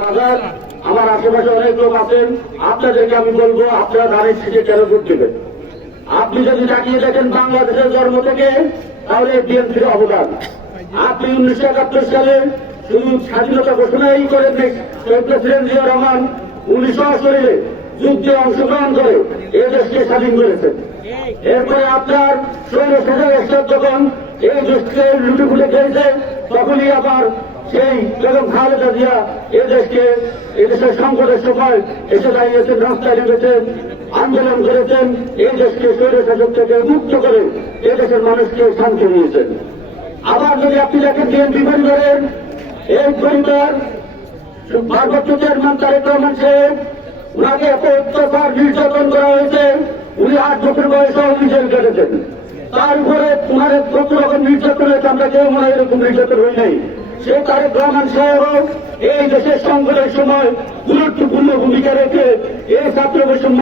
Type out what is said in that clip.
আমার আশেপাশে অনেক লোক আছেন। আপনাদেরকে আমি বলব, আপনারা ধানের সিটে কেন ভোট দেবেন? আপনি যদি তাকিয়ে দেখেন বাংলাদেশের জন্ম থেকে, তাহলে বিএনপির অবদান। আপনি উনিশশো একাত্তর সালে শুধু স্বাধীনতা ঘোষণাই করেন নাই শহীদ প্রেসিডেন্ট জিয়া রহমান উনিশশো শরীরে যুদ্ধে অংশগ্রহণ করে এই দেশকে স্বাধীন করেছেন। এরপরে আপনার সৈন্য সাজা যখন এই দেশকে লুটে ফুটে খেয়েছে তখনই আবার সেই বেগম খালেদা জিয়া এ দেশকে এদেশের সংকটের সময় এসে দাঁড়িয়েছেন, রাস্তায় নেমেছেন, আন্দোলন করেছেন, এই দেশকে স্বৈর শাসক থেকে মুক্ত করে এ দেশের মানুষকে শান্তি দিয়েছেন। আবার যদি আপনি দেখেন বিএনপি পরিবারের এই পরিবার, ভারপ্রাপ্ত চেয়ারম্যান তারেক রহমান সাহেব ওনাকে এত অত্যাচার, নির্যাতন করা হয়েছে, উনি আট বছর বয়সে অফিসের কেটেছেন তার উপরে ওনার কত রকম নির্যাতন হয়েছে, আমরা কেউ মনে হয় এরকম নির্যাতন হই নাই। সে তারেক রহমান সাহেবও এই দেশের সংকটের সময় গুরুত্বপূর্ণ ভূমিকা রেখে